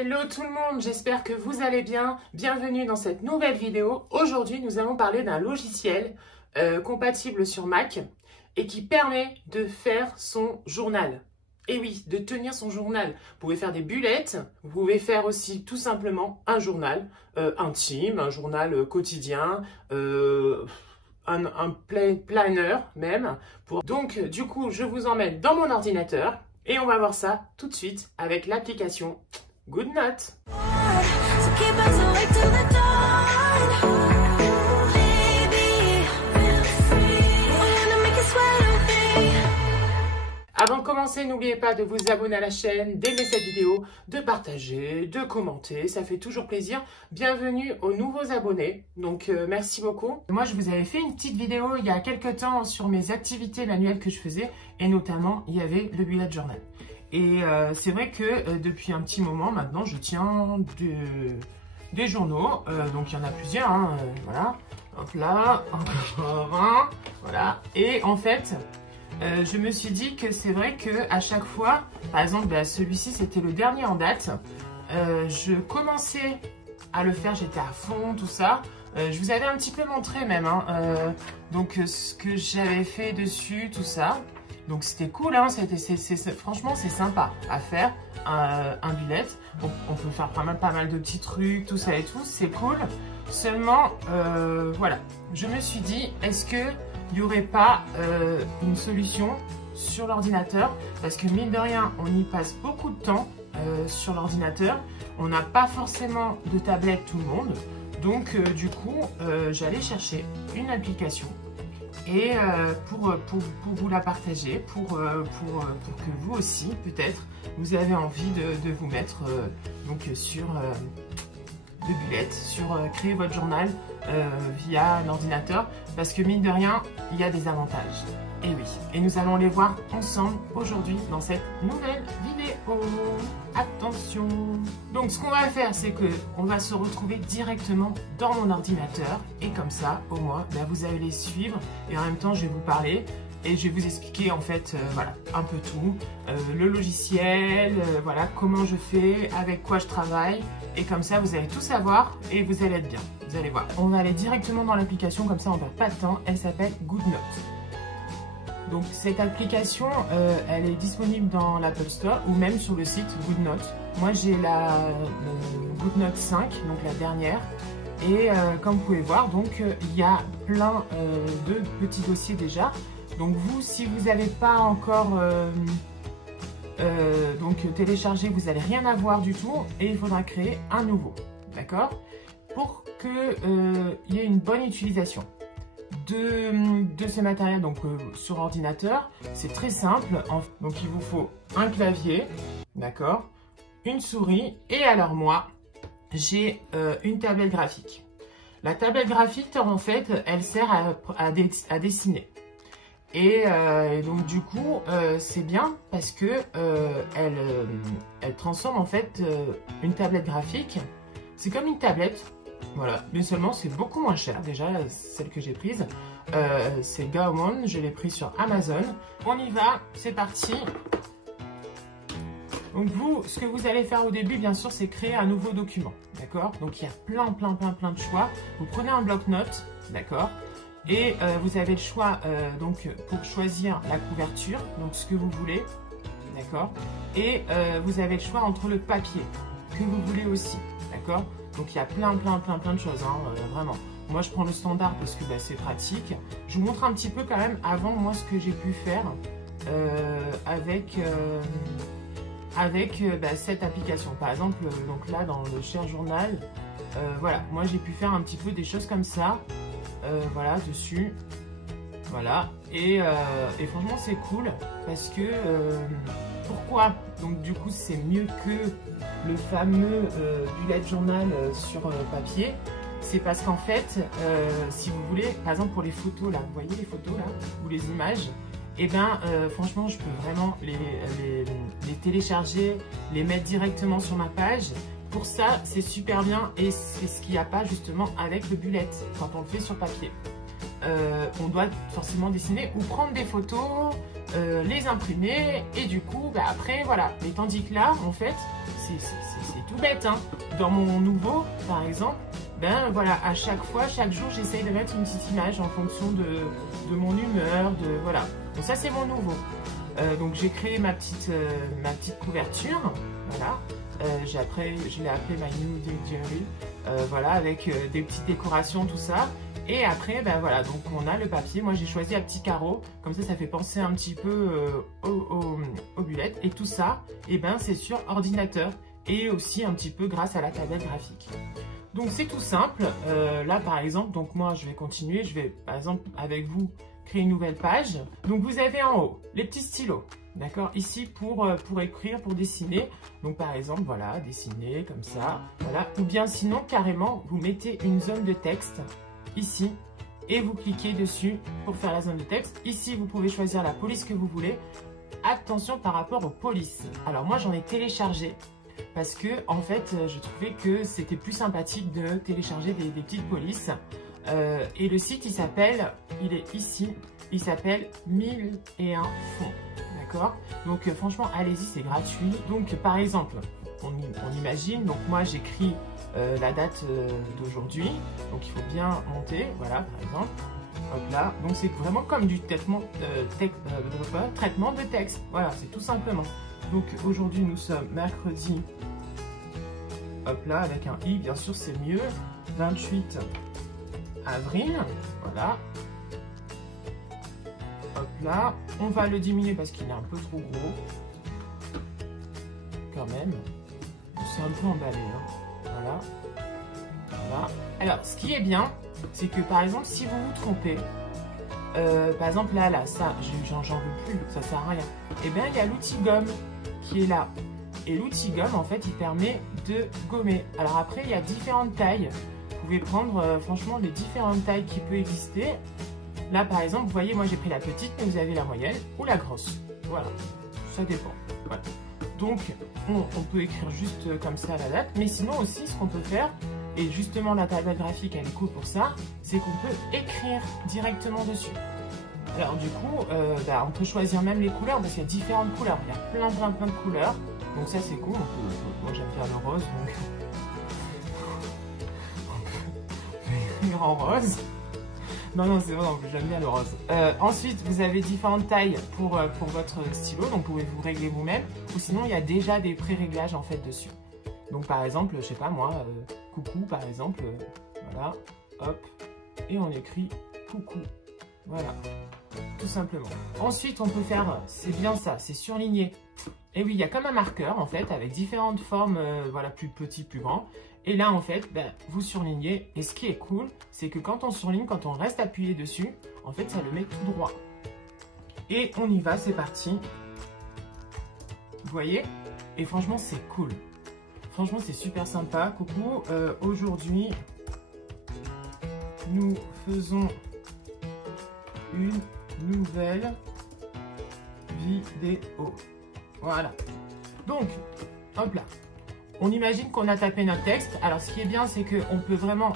Hello tout le monde, j'espère que vous allez bien. Bienvenue dans cette nouvelle vidéo. Aujourd'hui, nous allons parler d'un logiciel compatible sur Mac et qui permet de faire son journal. Et oui, de tenir son journal. Vous pouvez faire des bullets, vous pouvez faire aussi tout simplement un journal intime, un journal quotidien, un planner même. Donc du coup, je vous emmène dans mon ordinateur et on va voir ça tout de suite avec l'application GoodNote. Avant de commencer, n'oubliez pas de vous abonner à la chaîne, d'aimer cette vidéo, de partager, de commenter, ça fait toujours plaisir. Bienvenue aux nouveaux abonnés, donc merci beaucoup. Moi, je vous avais fait une petite vidéo il y a quelques temps sur mes activités manuelles que je faisais, et notamment, il y avait le bullet journal. Et c'est vrai que depuis un petit moment maintenant, je tiens des journaux, donc il y en a plusieurs, hein, voilà, hop là, encore un, voilà, et en fait, je me suis dit que c'est vrai que à chaque fois, par exemple, celui-ci c'était le dernier en date, je commençais à le faire, j'étais à fond, tout ça, je vous avais un petit peu montré même, hein, donc ce que j'avais fait dessus, tout ça. Donc c'était cool, hein, franchement c'est sympa à faire, un bullet. Bon, on peut faire pas mal de petits trucs, tout ça et tout, c'est cool. Seulement, voilà, je me suis dit, est-ce qu'il n'y aurait pas une solution sur l'ordinateur? Parce que mine de rien, on y passe beaucoup de temps sur l'ordinateur. On n'a pas forcément de tablette tout le monde. Donc du coup, j'allais chercher une application. Et pour vous la partager, pour que vous aussi, peut-être, vous avez envie de vous mettre donc sur de bullet, sur créer votre journal via un ordinateur, parce que mine de rien, il y a des avantages. Et oui, et nous allons les voir ensemble aujourd'hui dans cette nouvelle vidéo. Attention! Donc ce qu'on va faire, c'est que on va se retrouver directement dans mon ordinateur et comme ça, au moins, vous allez les suivre et en même temps, je vais vous parler et je vais vous expliquer en fait, voilà, un peu tout, le logiciel, voilà, comment je fais, avec quoi je travaille et comme ça, vous allez tout savoir et vous allez être bien. Vous allez voir. On va aller directement dans l'application, comme ça, on ne perd pas de temps. Elle s'appelle GoodNote. Donc cette application, elle est disponible dans l'Apple Store ou même sur le site GoodNote. Moi j'ai la GoodNote 5, donc la dernière. Et comme vous pouvez voir, donc il y a plein de petits dossiers déjà. Donc vous, si vous n'avez pas encore donc téléchargé, vous n'allez rien avoir du tout. Et il faudra créer un nouveau, d'accord? Pour qu'il y ait une bonne utilisation de ce matériel donc sur ordinateur, c'est très simple. Donc il vous faut un clavier, d'accord, une souris et alors moi j'ai une tablette graphique. La tablette graphique en fait elle sert à dessiner et donc du coup c'est bien parce que elle transforme en fait une tablette graphique, c'est comme une tablette. Voilà, mais seulement c'est beaucoup moins cher. Déjà, celle que j'ai prise, c'est Gaomon, je l'ai prise sur Amazon. On y va, c'est parti. Donc vous, ce que vous allez faire au début, bien sûr, c'est créer un nouveau document, d'accord? Donc il y a plein de choix. Vous prenez un bloc-notes, d'accord? Et vous avez le choix, donc pour choisir la couverture, donc ce que vous voulez, d'accord? Et vous avez le choix entre le papier que vous voulez aussi, d'accord? Donc il y a plein de choses, hein, vraiment. Moi je prends le standard parce que c'est pratique. Je vous montre un petit peu quand même avant moi ce que j'ai pu faire avec cette application. Par exemple, donc là dans le Share Journal, voilà, moi j'ai pu faire un petit peu des choses comme ça, voilà, dessus. Voilà, et franchement c'est cool parce que pourquoi? Donc du coup c'est mieux que le fameux bullet journal sur papier. C'est parce qu'en fait, si vous voulez, par exemple pour les photos là, vous voyez les photos là, ou les images, et bien franchement je peux vraiment les télécharger, les mettre directement sur ma page. Pour ça c'est super bien et c'est ce qu'il n'y a pas justement avec le bullet quand on le fait sur papier. On doit forcément dessiner ou prendre des photos les imprimer et du coup bah, après voilà. Mais tandis que là en fait c'est tout bête hein. Dans mon nouveau par exemple, ben voilà, à chaque fois, chaque jour j'essaye de mettre une petite image en fonction de mon humeur, de voilà. Donc ça c'est mon nouveau. Donc j'ai créé ma petite couverture, voilà. Je l'ai appelé My New Diary, voilà, avec des petites décorations, tout ça. Et après, ben voilà, donc on a le papier. Moi j'ai choisi un petit carreau, comme ça fait penser un petit peu aux bulettes. Et tout ça, et ben c'est sur ordinateur et aussi un petit peu grâce à la tablette graphique. Donc c'est tout simple. Là par exemple, donc moi je vais continuer, je vais par exemple avec vous créer une nouvelle page. Donc vous avez en haut les petits stylos, d'accord, ici pour écrire, pour dessiner. Donc par exemple voilà, dessiner comme ça, voilà. Ou bien sinon carrément vous mettez une zone de texte ici et vous cliquez dessus pour faire la zone de texte. Ici vous pouvez choisir la police que vous voulez. Attention par rapport aux polices. Alors moi j'en ai téléchargé. Parce que en fait, je trouvais que c'était plus sympathique de télécharger des petites polices. Et le site, il est ici, il s'appelle 1001 fonds. D'accord? Donc franchement, allez-y, c'est gratuit. Donc par exemple, on imagine, donc moi j'écris la date d'aujourd'hui. Donc il faut bien monter, voilà par exemple. Hop là, donc c'est vraiment comme du traitement de texte. Voilà, c'est tout simplement. Donc aujourd'hui nous sommes mercredi, hop là, avec un i, bien sûr c'est mieux, 28 avril, voilà. Hop là, on va le diminuer parce qu'il est un peu trop gros, quand même. C'est un peu emballé, hein. Voilà. Voilà. Alors, ce qui est bien, c'est que par exemple, si vous vous trompez, par exemple là, ça, j'en veux plus, ça sert à rien. Et bien, il y a l'outil gomme qui est là. Et l'outil gomme, en fait, il permet de gommer. Alors après, il y a différentes tailles. Vous pouvez prendre, franchement, les différentes tailles qui peuvent exister. Là, par exemple, vous voyez, moi, j'ai pris la petite, mais vous avez la moyenne ou la grosse. Voilà, ça dépend. Voilà. Donc, on peut écrire juste comme ça la date. Mais sinon aussi, ce qu'on peut faire, et justement, la tablette graphique, elle est cool pour ça, c'est qu'on peut écrire directement dessus. Alors du coup, on peut choisir même les couleurs parce qu'il y a différentes couleurs. Il y a plein de couleurs. Donc ça c'est cool. Moi j'aime bien le rose, donc on peut écrire en rose. Non, c'est vrai, j'aime bien le rose. Ensuite, vous avez différentes tailles pour votre stylo, donc vous pouvez vous régler vous-même. Ou sinon, il y a déjà des pré-réglages en fait dessus. Donc par exemple, je sais pas moi, coucou par exemple, voilà, hop, et on écrit coucou. Voilà, tout simplement. Ensuite, on peut faire, c'est bien ça, c'est surligner. Et oui, il y a comme un marqueur, en fait, avec différentes formes, voilà, plus petit, plus grand. Et là, en fait, vous surlignez. Et ce qui est cool, c'est que quand on surligne, quand on reste appuyé dessus, en fait, ça le met tout droit. Et on y va, c'est parti. Vous voyez? Et franchement, c'est cool. Franchement, c'est super sympa. Coucou, aujourd'hui, nous faisons une nouvelle vidéo. Voilà. Donc, hop là. On imagine qu'on a tapé notre texte. Alors, ce qui est bien, c'est qu'on peut vraiment,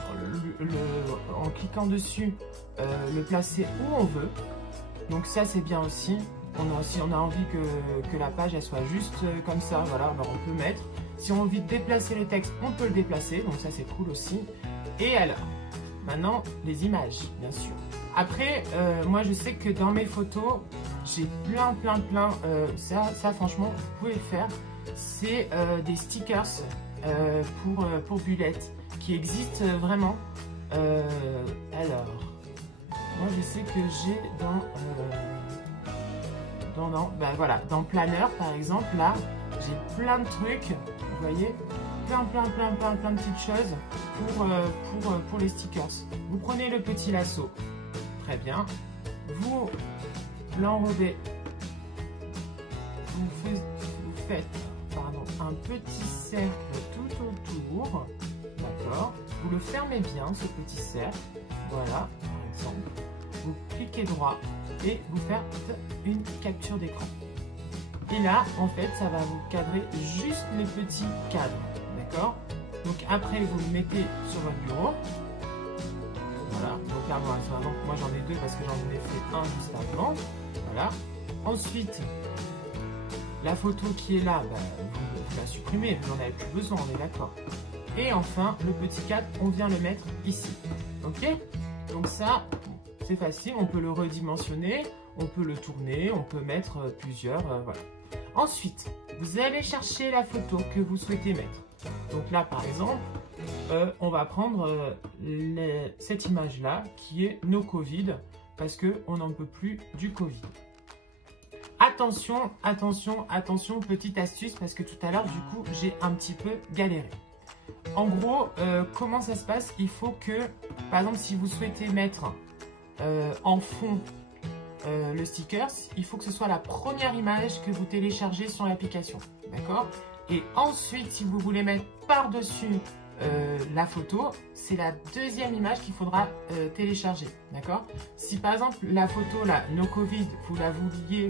en cliquant dessus, le placer où on veut. Donc ça, c'est bien aussi. Si on a envie que la page elle soit juste comme ça, voilà, alors on peut mettre. Si on a envie de déplacer le texte, on peut le déplacer. Donc ça, c'est cool aussi. Et alors, maintenant, les images, bien sûr. Après, moi, je sais que dans mes photos, j'ai plein, ça, franchement, vous pouvez le faire. C'est des stickers pour bulettes qui existent vraiment. Alors, moi, je sais que j'ai dans Planner, par exemple, là, j'ai plein de trucs, vous voyez, plein de petites choses pour les stickers. Vous prenez le petit lasso, très bien, vous l'enrobez, vous faites un petit cercle tout autour, d'accord, vous le fermez bien, ce petit cercle, voilà, par exemple, vous cliquez droit et vous faites une capture d'écran. Et là, en fait, ça va vous cadrer juste les petits cadres, d'accord? Donc après, vous le mettez sur votre bureau. Voilà, donc là, moi j'en ai deux parce que j'en ai fait un juste avant. Voilà, Ensuite, la photo qui est là, vous la supprimez, vous n'en avez plus besoin, on est d'accord. Et enfin, le petit cadre, on vient le mettre ici. Ok? Donc ça, c'est facile, on peut le redimensionner, on peut le tourner, on peut mettre plusieurs, voilà. Ensuite, vous allez chercher la photo que vous souhaitez mettre. Donc là, par exemple, on va prendre cette image-là, qui est No Covid, parce qu'on n'en peut plus du Covid. Attention, attention, attention, petite astuce, parce que tout à l'heure, du coup, j'ai un petit peu galéré. En gros, comment ça se passe? Il faut que, par exemple, si vous souhaitez mettre en fond le sticker, il faut que ce soit la première image que vous téléchargez sur l'application, d'accord? Et ensuite, si vous voulez mettre par-dessus la photo, c'est la deuxième image qu'il faudra télécharger, d'accord? Si par exemple, la photo, là, No Covid, vous la vouliez,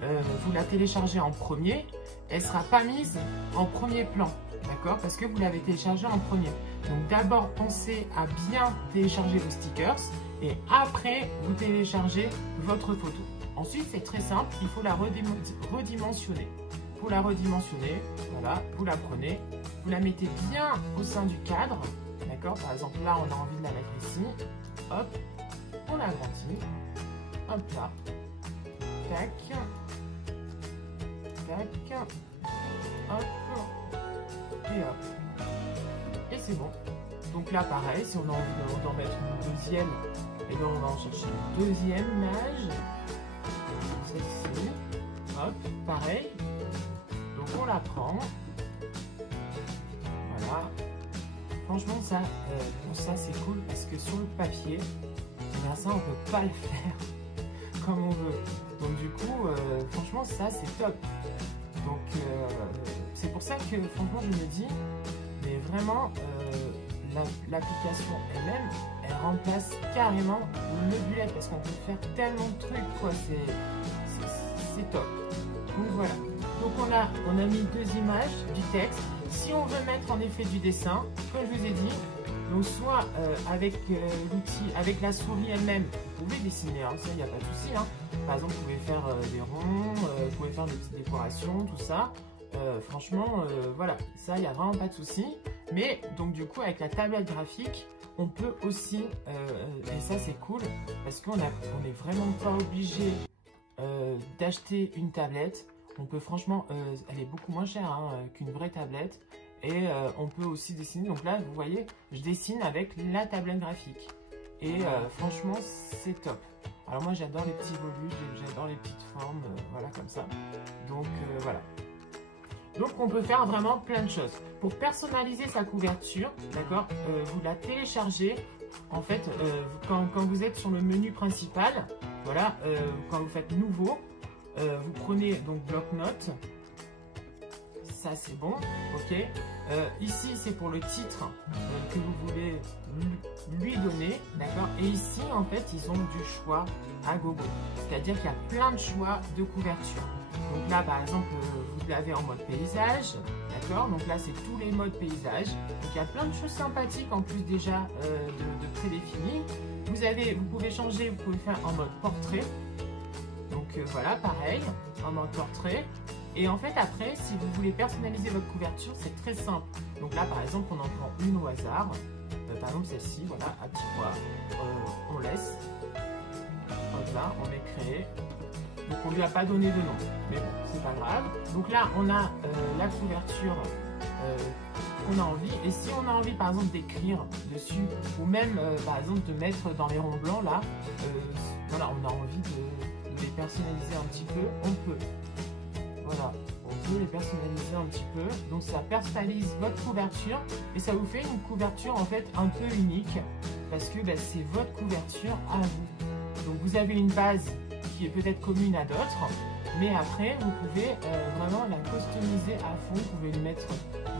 vous la téléchargez en premier, elle ne sera pas mise en premier plan, d'accord? Parce que vous l'avez téléchargée en premier. Donc d'abord, pensez à bien télécharger vos stickers et après, vous téléchargez votre photo. Ensuite, c'est très simple, il faut la redimensionner. Pour la redimensionner, voilà, vous la prenez, vous la mettez bien au sein du cadre, d'accord? Par exemple, là, on a envie de la mettre ici, hop, on l'agrandit, hop là, tac, tac, hop, et hop, et c'est bon. Donc là, pareil, si on a envie d'en mettre une deuxième, et bien on va en chercher une deuxième image, celle-ci, hop, pareil. Donc on la prend, voilà, franchement ça, c'est cool parce que sur le papier, ben ça on peut pas le faire comme on veut, donc du coup franchement ça c'est top. Donc c'est pour ça que franchement je me dis, mais vraiment l'application elle-même, elle remplace carrément le bullet parce qu'on peut faire tellement de trucs quoi, c'est top. Donc voilà. Donc on a mis deux images, du texte. Si on veut mettre en effet du dessin, comme je vous ai dit, donc soit avec l'outil, avec la souris elle-même, vous pouvez dessiner, hein, ça il n'y a pas de souci. Hein. Par exemple, vous pouvez faire des ronds, vous pouvez faire des petites décorations, tout ça. Franchement, voilà, ça il n'y a vraiment pas de souci. Mais donc du coup, avec la tablette graphique, on peut aussi, et ça c'est cool, parce qu'on n'est vraiment pas obligé d'acheter une tablette. On peut franchement, elle est beaucoup moins chère hein, qu'une vraie tablette. Et on peut aussi dessiner. Donc là, vous voyez, je dessine avec la tablette graphique. Et franchement, c'est top. Alors moi, j'adore les petits volutes, j'adore les petites formes, voilà, comme ça. Donc voilà. Donc on peut faire vraiment plein de choses. Pour personnaliser sa couverture, d'accord, vous la téléchargez. En fait, quand vous êtes sur le menu principal, voilà, quand vous faites nouveau, vous prenez donc bloc-notes, ça c'est bon, ok. Ici c'est pour le titre que vous voulez lui donner, d'accord. Et ici en fait ils ont du choix à gogo, c'est-à-dire qu'il y a plein de choix de couverture. Donc là par exemple vous l'avez en mode paysage, d'accord. Donc là c'est tous les modes paysage. Donc il y a plein de choses sympathiques en plus déjà de prédéfinies. Vous pouvez changer, vous pouvez faire en mode portrait. Donc voilà, pareil, en mode portrait. Et en fait, après, si vous voulez personnaliser votre couverture, c'est très simple. Donc là, par exemple, on en prend une au hasard. Par exemple, celle-ci, voilà, à petit pois. On laisse. Hop là, on met créer. Donc on ne lui a pas donné de nom. Mais bon, c'est pas grave. Donc là, on a la couverture qu'on a envie. Et si on a envie, par exemple, d'écrire dessus, ou même, par exemple, de mettre dans les ronds blancs, là, voilà, on a envie de les personnaliser un petit peu, on peut. Voilà, on peut les personnaliser un petit peu. Donc ça personnalise votre couverture et ça vous fait une couverture en fait un peu unique parce que ben, c'est votre couverture à vous. Donc vous avez une base qui est peut-être commune à d'autres, mais après vous pouvez vraiment la customiser à fond. Vous pouvez lui mettre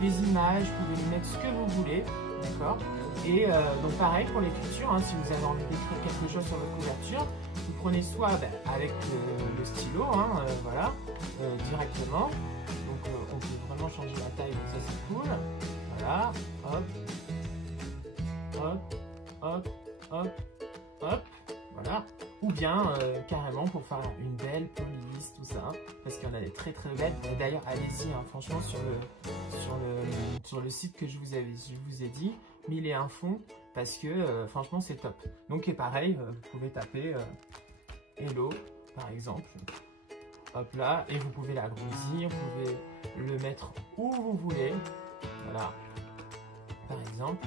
des images, vous pouvez lui mettre ce que vous voulez, d'accord. Et donc pareil pour l'écriture, hein, si vous avez envie d'écrire quelque chose sur votre couverture, vous prenez soit avec le stylo, hein, voilà, directement. Donc on peut vraiment changer la taille, donc ça c'est cool. Voilà, hop, hop, hop, hop, hop, voilà. Ou bien carrément pour faire une belle police, tout ça, parce qu'il y en a des très très belles. D'ailleurs, allez-y, hein, franchement, sur le site que je vous ai dit, 1001 fonds, parce que franchement, c'est top. Donc, et pareil, vous pouvez taper Hello, par exemple. Hop là, et vous pouvez l'agrandir, vous pouvez le mettre où vous voulez. Voilà, par exemple.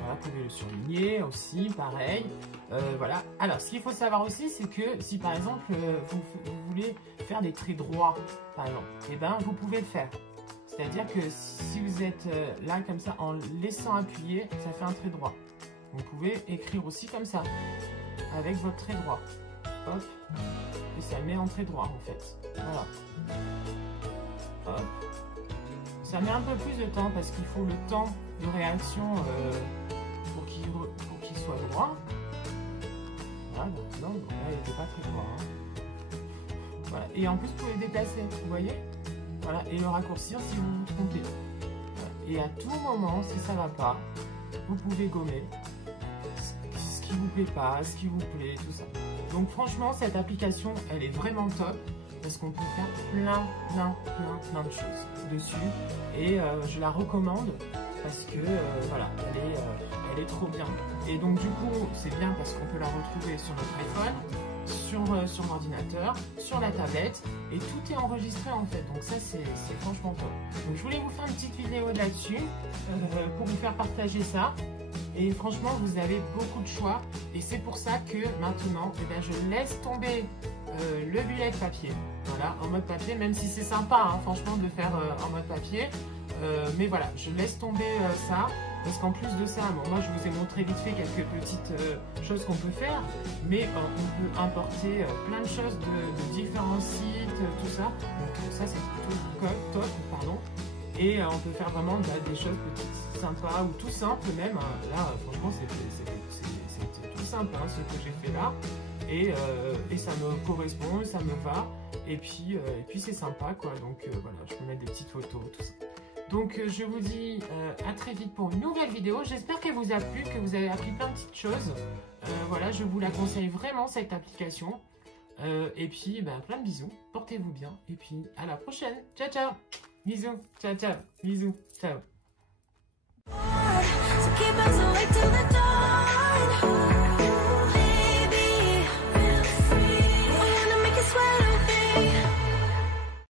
Voilà, vous pouvez le surligner aussi, pareil. Voilà. Alors, ce qu'il faut savoir aussi, c'est que si par exemple, vous voulez faire des traits droits, par exemple, et ben, vous pouvez le faire. C'est-à-dire que si vous êtes là, comme ça, en laissant appuyer, ça fait un trait droit. Vous pouvez écrire aussi comme ça, avec votre trait droit. Hop. Et ça met en trait droit, en fait. Voilà. Hop. Ça met un peu plus de temps, parce qu'il faut le temps de réaction pour qu'il soit droit. Voilà, non, là, il n'était pas très droit. Hein. Voilà. Et en plus, vous pouvez le déplacer, vous voyez? Voilà. Et le raccourcir si vous vous trompez. Voilà. Et à tout moment, si ça ne va pas, vous pouvez gommer ce qui vous plaît pas, ce qui vous plaît, tout ça. Donc franchement, cette application, elle est vraiment top parce qu'on peut faire plein de choses dessus. Et je la recommande parce que voilà, elle est trop bien. Et donc du coup, c'est bien parce qu'on peut la retrouver sur notre iPhone, sur l'ordinateur, sur la tablette, et tout est enregistré en fait. Donc ça, c'est franchement top. Donc je voulais vous faire une petite vidéo là-dessus pour vous faire partager ça. Et franchement, vous avez beaucoup de choix. Et c'est pour ça que maintenant, eh bien, je laisse tomber le bullet papier. Voilà, en mode papier, même si c'est sympa, hein, franchement, de le faire en mode papier. Mais voilà, je laisse tomber ça. Parce qu'en plus de ça, bon, moi, je vous ai montré vite fait quelques petites choses qu'on peut faire. Mais on peut importer plein de choses de différents sites, tout ça. Donc ça, c'est plutôt top, pardon. Et on peut faire vraiment des choses petites, sympas ou tout simple même. Là, franchement, c'était tout simple hein, ce que j'ai fait là. Et ça me correspond, ça me va. Et puis c'est sympa quoi. Donc voilà, je peux mettre des petites photos, tout ça. Donc je vous dis à très vite pour une nouvelle vidéo. J'espère qu'elle vous a plu, que vous avez appris plein de petites choses. Voilà, je vous la conseille vraiment cette application. Et puis plein de bisous, portez-vous bien. Et puis à la prochaine. Ciao ciao. Bisous, ciao ciao, bisous, ciao.